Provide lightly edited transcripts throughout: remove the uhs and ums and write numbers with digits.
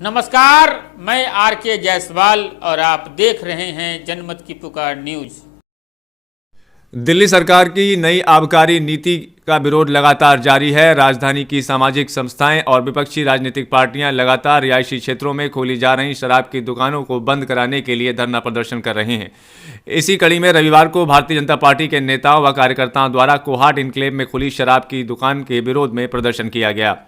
नमस्कार, मैं आर.के. जायसवाल और आप देख रहे हैं जनमत की पुकार न्यूज। दिल्ली सरकार की नई आबकारी नीति का विरोध लगातार जारी है। राजधानी की सामाजिक संस्थाएं और विपक्षी राजनीतिक पार्टियां लगातार रिहायशी क्षेत्रों में खोली जा रही शराब की दुकानों को बंद कराने के लिए धरना प्रदर्शन कर रहे हैं। इसी कड़ी में रविवार को भारतीय जनता पार्टी के नेताओं व कार्यकर्ताओं द्वारा कोहाट इनक्लेव में खुली शराब की दुकान के विरोध में प्रदर्शन किया गया।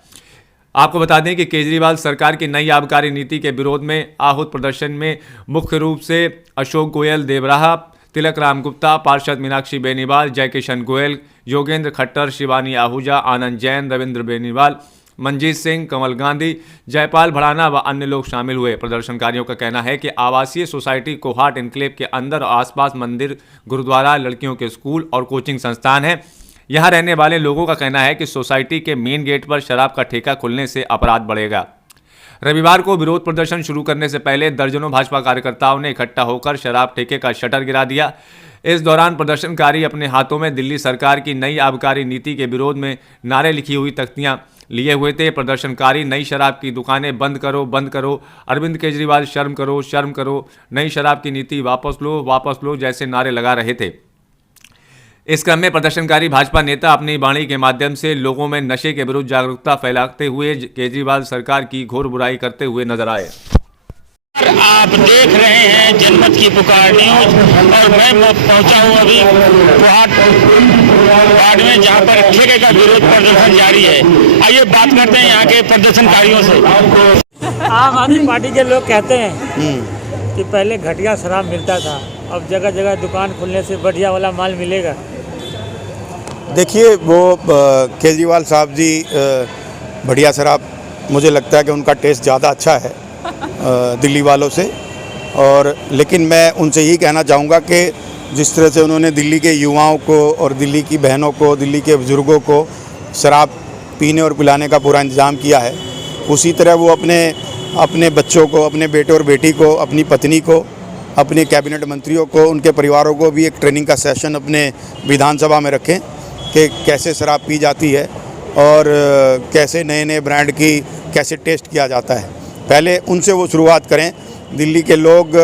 आपको बता दें कि केजरीवाल सरकार की नई आबकारी नीति के विरोध में आहूत प्रदर्शन में मुख्य रूप से अशोक गोयल देवराहा, तिलक राम गुप्ता, पार्षद मीनाक्षी बेनीवाल, जयकिशन गोयल, योगेंद्र खट्टर, शिवानी आहूजा, आनंद जैन, रविंद्र बेनीवाल, मंजीत सिंह, कमल गांधी, जयपाल भड़ाना व अन्य लोग शामिल हुए। प्रदर्शनकारियों का कहना है कि आवासीय सोसाइटी कोहाट इनक्लेव के अंदर और आसपास मंदिर, गुरुद्वारा, लड़कियों के स्कूल और कोचिंग संस्थान हैं। यहाँ रहने वाले लोगों का कहना है कि सोसाइटी के मेन गेट पर शराब का ठेका खुलने से अपराध बढ़ेगा। रविवार को विरोध प्रदर्शन शुरू करने से पहले दर्जनों भाजपा कार्यकर्ताओं ने इकट्ठा होकर शराब ठेके का शटर गिरा दिया। इस दौरान प्रदर्शनकारी अपने हाथों में दिल्ली सरकार की नई आबकारी नीति के विरोध में नारे लिखी हुई तख्तियां लिए हुए थे। प्रदर्शनकारी नई शराब की दुकानें बंद करो, अरविंद केजरीवाल शर्म करो, नई शराब की नीति वापस लो जैसे नारे लगा रहे थे। इस क्रम में प्रदर्शनकारी भाजपा नेता अपनी वाणी के माध्यम से लोगों में नशे के विरुद्ध जागरूकता फैलाते हुए केजरीवाल सरकार की घोर बुराई करते हुए नजर आए। आप देख रहे हैं जनमत की पुकार न्यूज और मैं पहुंचा हूं अभी कोहाट में, जहां पर ठेके का विरोध प्रदर्शन जारी है। आइए बात करते हैं यहाँ के प्रदर्शनकारियों से। आम आदमी पार्टी के लोग कहते हैं कि पहले घटिया शराब मिलता था, अब जगह जगह दुकान खुलने से बढ़िया वाला माल मिलेगा। देखिए, वो केजरीवाल साहब जी बढ़िया शराब, मुझे लगता है कि उनका टेस्ट ज़्यादा अच्छा है दिल्ली वालों से। और लेकिन मैं उनसे यही कहना चाहूँगा कि जिस तरह से उन्होंने दिल्ली के युवाओं को और दिल्ली की बहनों को, दिल्ली के बुज़ुर्गों को शराब पीने और पिलाने का पूरा इंतज़ाम किया है, उसी तरह वो अपने बच्चों को, अपने बेटे और बेटी को, अपनी पत्नी को, अपने कैबिनेट मंत्रियों को, उनके परिवारों को भी एक ट्रेनिंग का सेशन अपने विधानसभा में रखें कि कैसे शराब पी जाती है और कैसे नए नए ब्रांड की कैसे टेस्ट किया जाता है। पहले उनसे वो शुरुआत करें। दिल्ली के लोग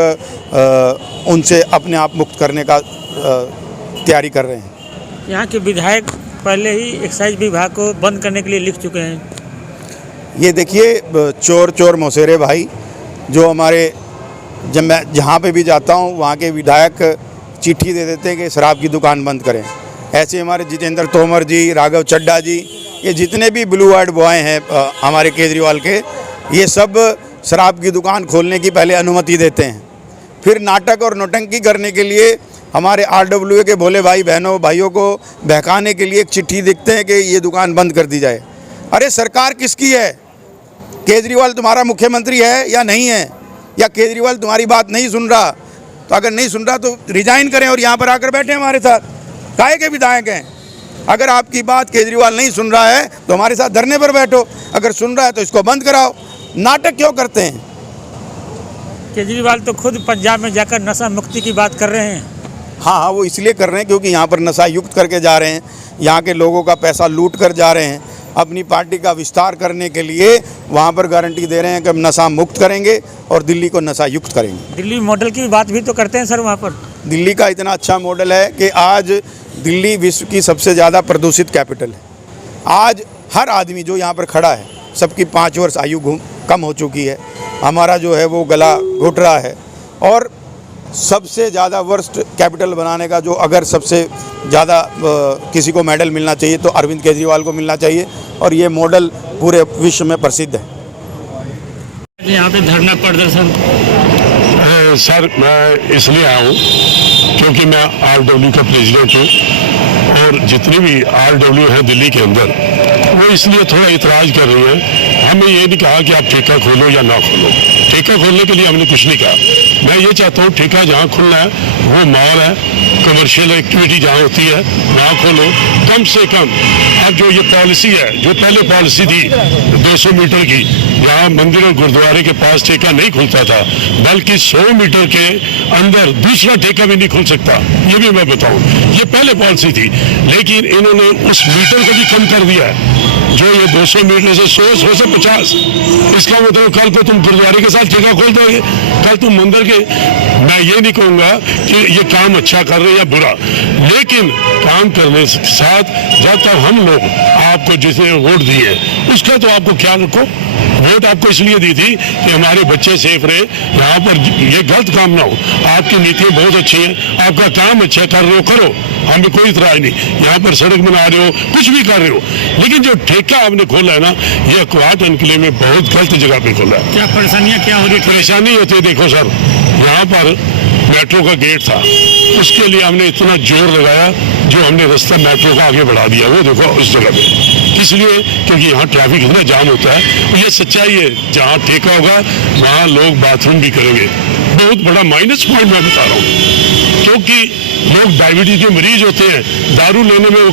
उनसे अपने आप मुक्त करने का तैयारी कर रहे हैं। यहाँ के विधायक पहले ही एक्साइज विभाग को बंद करने के लिए लिख चुके हैं। ये देखिए, चोर मौसेरे भाई, जो हमारे जब मैं जहाँ पे भी जाता हूँ वहाँ के विधायक चिट्ठी दे देते हैं कि शराब की दुकान बंद करें। ऐसे हमारे जितेंद्र तोमर जी, राघव चड्ढा जी, ये जितने भी ब्लू आइड बॉय हैं हमारे केजरीवाल के, ये सब शराब की दुकान खोलने की पहले अनुमति देते हैं। फिर नाटक और नौटंकी करने के लिए हमारे RWA के भोले भाइयों को बहकाने के लिए एक चिट्ठी लिखते हैं कि ये दुकान बंद कर दी जाए। अरे सरकार किसकी है? केजरीवाल तुम्हारा मुख्यमंत्री है या नहीं है? या केजरीवाल तुम्हारी बात नहीं सुन रहा? तो अगर नहीं सुन रहा तो रिजाइन करें और यहाँ पर आकर बैठे हमारे साथ। काहे के विधायक हैं? अगर आपकी बात केजरीवाल नहीं सुन रहा है तो हमारे साथ धरने पर बैठो, अगर सुन रहा है तो इसको बंद कराओ। नाटक क्यों करते हैं? केजरीवाल तो खुद पंजाब में जाकर नशा मुक्ति की बात कर रहे हैं। हाँ, वो इसलिए कर रहे हैं क्योंकि यहाँ पर नशा युक्त करके जा रहे हैं, यहाँ के लोगों का पैसा लूट कर जा रहे हैं। अपनी पार्टी का विस्तार करने के लिए वहाँ पर गारंटी दे रहे हैं कि हम नशा मुक्त करेंगे और दिल्ली को नशा युक्त करेंगे। दिल्ली मॉडल की बात भी तो करते हैं सर वहाँ पर। दिल्ली का इतना अच्छा मॉडल है कि आज दिल्ली विश्व की सबसे ज़्यादा प्रदूषित कैपिटल है। आज हर आदमी जो यहाँ पर खड़ा है, सबकी 5 वर्ष आयु कम हो चुकी है। हमारा जो है वो गला घुट रहा है। और सबसे ज़्यादा वर्स्ट कैपिटल बनाने का जो अगर सबसे ज़्यादा किसी को मेडल मिलना चाहिए तो अरविंद केजरीवाल को मिलना चाहिए, और ये मॉडल पूरे विश्व में प्रसिद्ध है। यहाँ पे धरना प्रदर्शन सर, मैं इसलिए आया हूँ क्योंकि मैं RW का प्रेसिडेंट हूँ और जितनी भी RW हैं दिल्ली के अंदर, वो इसलिए थोड़ा इतराज़ कर रही हैं। हमने ये नहीं कहा कि आप ठेका खोलो या ना खोलो। ठेका खोलने के लिए हमने कुछ नहीं कहा। मैं ये चाहता हूँ ठेका जहाँ खुलना है वो मॉल है, कमर्शियल एक्टिविटी जहाँ होती है वहाँ खोलो। कम से कम अब जो ये पॉलिसी है, जो पहले पॉलिसी थी 200 मीटर की, यहाँ मंदिर और गुरुद्वारे के पास ठेका नहीं खुलता था, बल्कि 100 मीटर के अंदर दूसरा ठेका भी नहीं खुल सकता। ये भी मैं बताऊं, ये पहले पॉलिसी थी, लेकिन इन्होंने उस मीटर को भी कम कर दिया है। जो ये 200 मीटर से 100 से 50, इसका मतलब कल को तुम गुरुद्वारे के साथ ठेका खोल दोगे, कल तुम मंदिर के। मैं ये नहीं कहूँगा कि ये काम अच्छा कर रहे हैं या बुरा, लेकिन काम करने के साथ जब तक हम लोग आपको जिसे वोट दिए उसका तो आपको ख्याल रखो। वोट आपको इसलिए दी थी कि हमारे बच्चे सेफ रहे, यहाँ पर ये गलत काम ना हो। आपकी नीतियाँ बहुत अच्छी हैं, आपका काम अच्छा कर रहे हो, करो, हमें कोई इतराज नहीं। यहाँ पर सड़क बना रहे हो, कुछ भी कर रहे हो, लेकिन जो ठेका आपने खोला है ना, ये क्वाट एनक्लेव में बहुत गलत जगह पे खोला है। क्या परेशानियाँ क्या हो रही है? परेशानी होती है, देखो सर, यहाँ पर मेट्रो का गेट था, उसके लिए हमने इतना जोर लगाया, जो हमने रास्ता मेट्रो का आगे बढ़ा दिया, वो देखो उस जगह पे। इसलिए क्योंकि यहाँ ट्रैफिक इतना जाम होता है। ये सच्चाई है, जहाँ ठेका होगा वहाँ लोग बाथरूम भी करेंगे। बहुत बड़ा माइनस पॉइंट मैं बता रहा हूँ, क्योंकि लोग डायबिटीज के मरीज होते हैं, दारू लेने में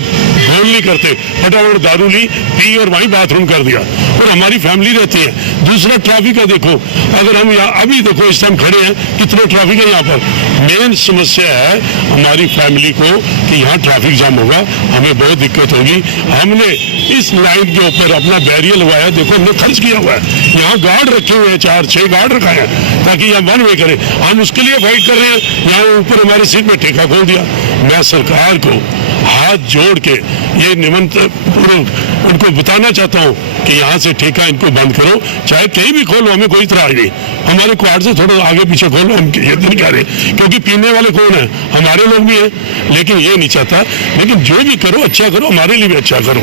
गोल नहीं करते, फटाफट दारू ली, पी और वहीं बाथरूम कर दिया, और हमारी फैमिली रहती है। दूसरा ट्रैफिक का देखो, अगर हम यहाँ अभी देखो इस टाइम खड़े हैं, कितना ट्रैफिक है यहाँ पर। मेन समस्या है हमारी फैमिली को कि यहाँ ट्रैफिक जाम होगा, हमें बहुत दिक्कत होगी। हमने इस लाइन के ऊपर अपना बैरियर लगाया, देखो हमने खर्च किया हुआ है, यहाँ गार्ड रखे हुए हैं, 4-6 गार्ड रखाए हैं ताकि यहाँ वन वे करें। हम उसके लिए फाइट कर रहे हैं, यहाँ ऊपर हमारे सीट में ठेका खोल दिया। मैं सरकार को हाथ जोड़ के ये निमंत्रण उनको बताना चाहता हूँ कि यहाँ से ठेका इनको बंद करो, चाहे कहीं भी खोलो, हमें कोई इतराज नहीं। हमारे क्वार्टर से थोड़ा आगे पीछे खोलो, हम ये नहीं कह रहे, क्योंकि पीने वाले कौन है, हमारे लोग भी हैं, लेकिन ये नहीं चाहता। लेकिन जो भी करो अच्छा करो, हमारे लिए भी अच्छा करो।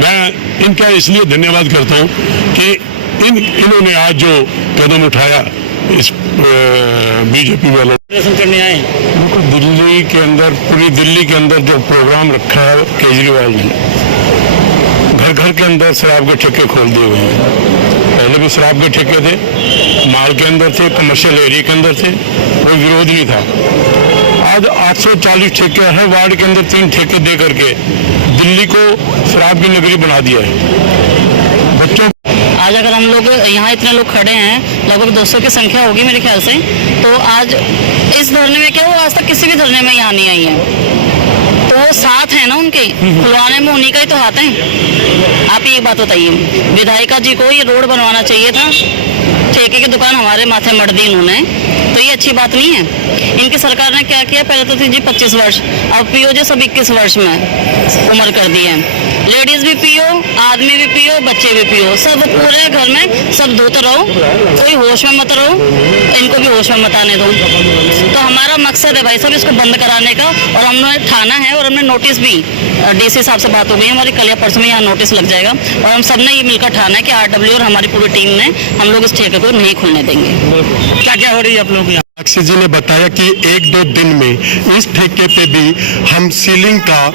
मैं इनका इसलिए धन्यवाद करता हूँ कि इन्होंने आज जो कदम उठाया इस बीजेपी वालों प्रदर्शन करने आए हैं। दिल्ली के अंदर, पूरी दिल्ली के अंदर जो प्रोग्राम रखा है केजरीवाल ने, घर घर के अंदर शराब के ठेके खोल दिए हुए हैं। पहले भी शराब के ठेके थे, माल के अंदर थे, कमर्शियल एरिया के अंदर थे, कोई विरोध नहीं था। आज 840 ठेके हैं, वार्ड के अंदर 3 ठेके दे करके दिल्ली को शराब की नगरी बना दिया है। बच्चों आज अगर हम लोग यहाँ इतने लोग खड़े हैं, लगभग 200 की संख्या होगी मेरे ख्याल से, तो आज इस धरने में क्या, वो आज तक किसी भी धरने में यहाँ नहीं आई है, तो वो साथ है ना उनके, खुलवाने में उन्हीं का ही तो हाथ है। आप ये बात बताइए, विधायिका जी को ये रोड बनवाना चाहिए था, ठेके की दुकान हमारे माथे मर दी इन्होंने, तो ये अच्छी बात नहीं है। इनकी सरकार ने क्या किया, पहले तो थी जी 25 वर्ष, अब पियो जो सब 21 वर्ष में उम्र कर दी है। लेडीज भी पियो, आदमी भी पियो, बच्चे भी पियो, सब पूरे घर में सब धोते रहो, कोई होश में मत रहो, इनको भी होश में मत आने दो। तो हमारा मकसद है भाई साहब इसको बंद कराने का, और हमने ठाना है, और हमने नोटिस भी, डीसी साहब से बात हो गई हमारी, कल या परसों में यहाँ नोटिस लग जाएगा, और हम सब ने ये मिलकर ठाना है कि RW और हमारी पूरी टीम ने, हम लोग इस ठेके को नहीं खुलने देंगे। क्या क्या हो रही है आप लोग यहाँ? साक्षी जी ने बताया कि 1-2 दिन में इस ठेके पे भी हम सीलिंग का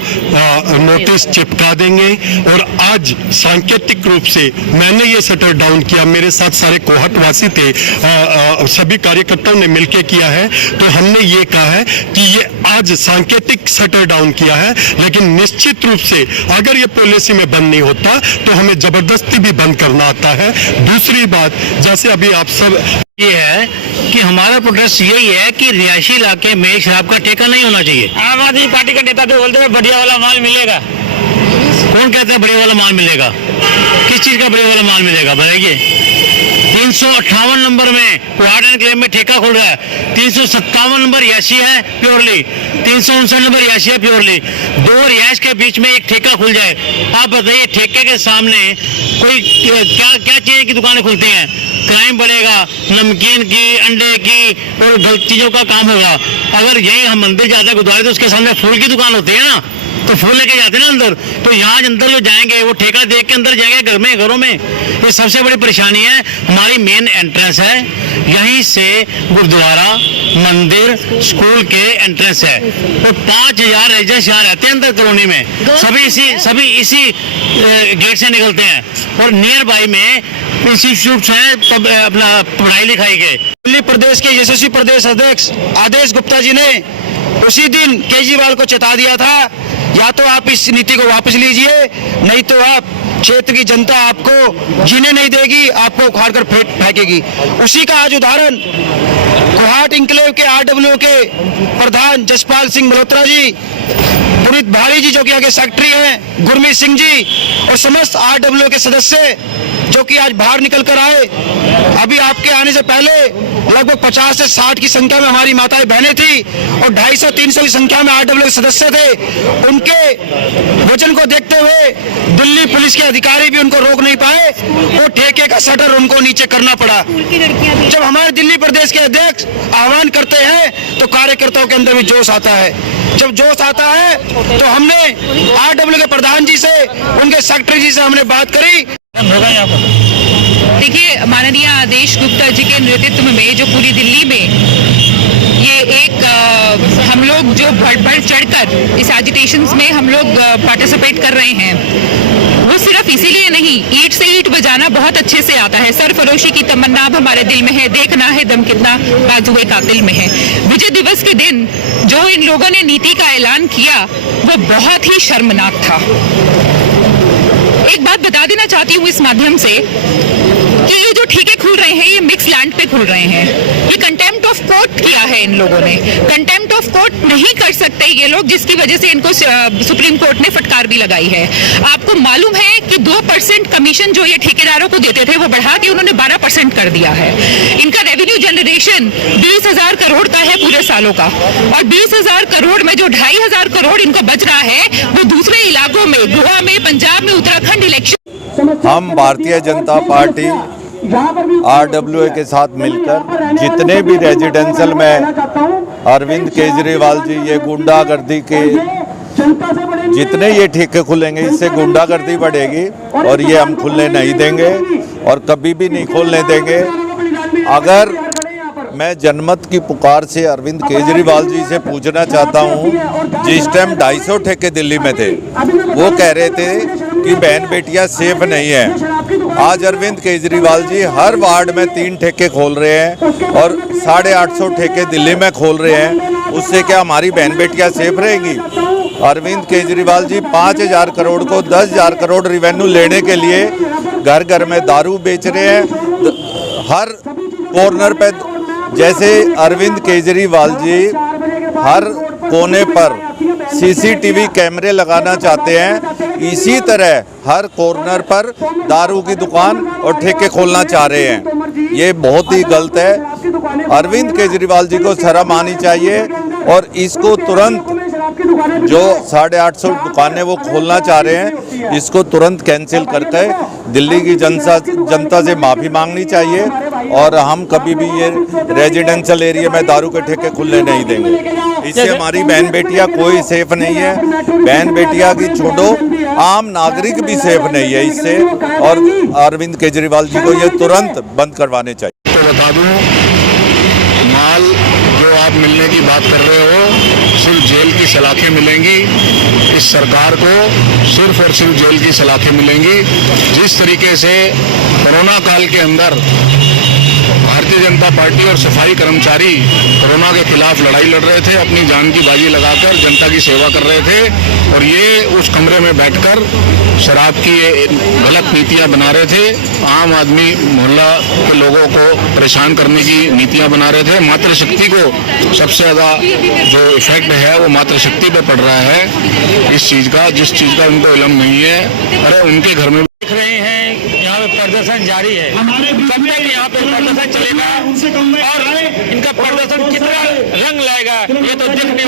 नोटिस चिपका देंगे, और आज सांकेतिक रूप से मैंने ये शटर डाउन किया, मेरे साथ सारे कोहटवासी थे, सभी कार्यकर्ताओं ने मिलकर किया है। तो हमने ये कहा है कि ये आज सांकेतिक शटर डाउन किया है, लेकिन निश्चित रूप से अगर ये पॉलिसी में बंद नहीं होता तो हमें जबरदस्ती भी बंद करना आता है। दूसरी बात, जैसे अभी आप सब, ये है कि हमारा प्रोटेस्ट यही है कि रिहायशी इलाके में शराब का ठेका नहीं होना चाहिए। आम आदमी पार्टी का नेता तो बोलते हैं बढ़िया वाला माल मिलेगा। कौन कहता है बढ़िया वाला माल मिलेगा? किस चीज का बढ़िया वाला माल मिलेगा बताइए? 358 नंबर में क्वार्टर एनक्लेव में ठेका खुल रहा है, 357 नंबर रिहायशी है प्योरली, 359 नंबर रिहायशी है प्योरली। 2 रिहायश के बीच में एक ठेका खुल जाए, आप बताइए ठेके के सामने कोई क्या चीजें की दुकानें खुलती हैं? क्राइम बढ़ेगा, नमकीन की, अंडे की और गलत चीजों का काम होगा। अगर यही हम मंदिर जाते हैं गुरुद्वारे, तो उसके सामने फूल की दुकान होती है ना, तो फूल लेके जाते हैं ना अंदर, तो यहाँ अंदर जो जाएंगे वो ठेका देख के अंदर जाएंगे घरों में। ये सबसे बड़ी परेशानी है। हमारी मेन एंट्रेंस है, यहीं से गुरुद्वारा, मंदिर, स्कूल के एंट्रेंस है, तो 5000 रेजिडेंट्स यहाँ रहते हैं अंदर कॉलोनी में, सभी इसी गेट से निकलते हैं, और नियर बाई में इंस्टीट्यूट हैं अपना पढ़ाई लिखाई के। दिल्ली प्रदेश के यशस्वी प्रदेश अध्यक्ष आदेश गुप्ता जी ने उसी दिन केजरीवाल को चेता दिया था, या तो आप इस नीति को वापस लीजिए, नहीं तो आप क्षेत्र की जनता आपको जीने नहीं देगी, आपको उखाड़ कर फेंकेगी। उसी का आज उदाहरण कोहाट इंक्लेव के आरडब्ल्यू के प्रधान जसपाल सिंह मल्होत्रा जी, पुनीत भारी जी जो कि आगे सेक्रेटरी हैं, गुरमीत सिंह जी और समस्त आरडब्ल्यू के सदस्य जो कि आज बाहर निकल कर आए। अभी आपके आने से पहले लगभग 50 से 60 की संख्या में हमारी माताएं बहनें थी और 250-300 की संख्या में आरडब्ल्यू के सदस्य थे। उनके वचन को देखते हुए दिल्ली पुलिस के अधिकारी भी उनको रोक नहीं पाए, वो ठेके का शटर उनको नीचे करना पड़ा। जब हमारे दिल्ली प्रदेश के अध्यक्ष आह्वान करते हैं तो कार्यकर्ताओं के अंदर भी जोश आता है। जब जोश आता है तो हमने आरडब्ल्यू के प्रधान जी से, उनके सेक्रेटरी जी से हमने बात करी। देखिए, माननीय आदेश गुप्ता जी के नेतृत्व में जो पूरी दिल्ली में ये एक हम लोग जो बढ़ चढ़कर इस एजिटेशंस में हम लोग पार्टिसिपेट कर रहे हैं, वो सिर्फ इसीलिए नहीं, ईंट से ईंट बजाना बहुत अच्छे से आता है। सरफरोशी की तमन्ना अब हमारे दिल में है, देखना है दम कितना बाजुए कातिल में है। विजय दिवस के दिन जो इन लोगों ने नीति का ऐलान किया वो बहुत ही शर्मनाक था। एक बात बता देना चाहती हूँ इस माध्यम से कि ये जो ठेके खुल रहे हैं ये मिक्स लैंड पे खुल रहे हैं। ये कंटेम्प्ट ऑफ कोर्ट किया है इन लोगों ने। कंटेम्प्ट ऑफ कोर्ट नहीं कर सकते ये लोग, जिसकी वजह से इनको सुप्रीम कोर्ट ने फटकार भी लगाई है। आपको मालूम है कि 2% कमीशन जो ये ठेकेदारों को देते थे वो बढ़ा के उन्होंने 12% कर दिया है। इनका रेवेन्यू जनरेशन 20,000 करोड़ का है पूरे सालों का, और 20,000 करोड़ में जो 2,500 करोड़ इनको बच रहा है वो दूसरे इलाकों में, गोवा में, पंजाब में, उत्तराखंड इलेक्शन। हम भारतीय जनता पार्टी आरडब्ल्यूए के साथ मिलकर जितने भी रेजिडेंशियल में अरविंद केजरीवाल जी ये गुंडागर्दी के जितने ये ठेके खुलेंगे इससे गुंडागर्दी बढ़ेगी और ये हम खुलने नहीं देंगे और कभी भी नहीं खोलने देंगे। अगर मैं जनमत की पुकार से अरविंद केजरीवाल जी से पूछना चाहता हूं, जिस टाइम 250 ठेके दिल्ली में थे वो कह रहे थे कि बहन बेटियां सेफ नहीं है। आज अरविंद केजरीवाल जी हर वार्ड में 3 ठेके खोल रहे हैं और 850 ठेके दिल्ली में खोल रहे हैं। उससे क्या हमारी बहन बेटियां सेफ रहेंगी? अरविंद केजरीवाल जी 5,000 करोड़ को 10,000 करोड़ रिवेन्यू लेने के लिए घर घर में दारू बेच रहे हैं। हर कॉर्नर पे जैसे अरविंद केजरीवाल जी हर कोने पर सीसीटीवी कैमरे लगाना चाहते हैं, इसी तरह हर कॉर्नर पर दारू की दुकान और ठेके खोलना चाह रहे हैं। ये बहुत ही गलत है। अरविंद केजरीवाल जी को शर्म आनी चाहिए और इसको तुरंत जो 850 दुकानें वो खोलना चाह रहे हैं इसको तुरंत कैंसिल करके दिल्ली की जनता से माफ़ी मांगनी चाहिए और हम कभी भी ये रेजिडेंशियल एरिया में दारू के ठेके खुलने नहीं देंगे। इससे हमारी बहन बेटियां कोई सेफ नहीं है। बहन बेटियां की छोड़ो, आम नागरिक भी सेफ नहीं है इससे, और अरविंद केजरीवाल जी को ये तुरंत बंद करवाने चाहिए। तो बता दूं, माल जो आप मिलने की बात कर रहे हो सिर्फ जेल की सलाखें मिलेंगी। इस सरकार को सिर्फ और सिर्फ जेल की सलाखें मिलेंगी। जिस तरीके से कोरोना काल के अंदर भारतीय जनता पार्टी और सफाई कर्मचारी कोरोना के खिलाफ लड़ाई लड़ रहे थे, अपनी जान की बाजी लगाकर जनता की सेवा कर रहे थे, और ये उस कमरे में बैठकर शराब की ये गलत नीतियां बना रहे थे। आम आदमी मोहल्ला के लोगों को परेशान करने की नीतियां बना रहे थे। मातृशक्ति को सबसे ज़्यादा जो इफेक्ट है वो मातृशक्ति पे पड़ रहा है इस चीज़ का, जिस चीज़ का उनको इल्म नहीं है। अरे उनके घर में देख रहे हैं यहाँ पे प्रदर्शन जारी है। कब तक यहाँ पे प्रदर्शन चलेगा और इनका प्रदर्शन कितना रंग लाएगा ये तो देखने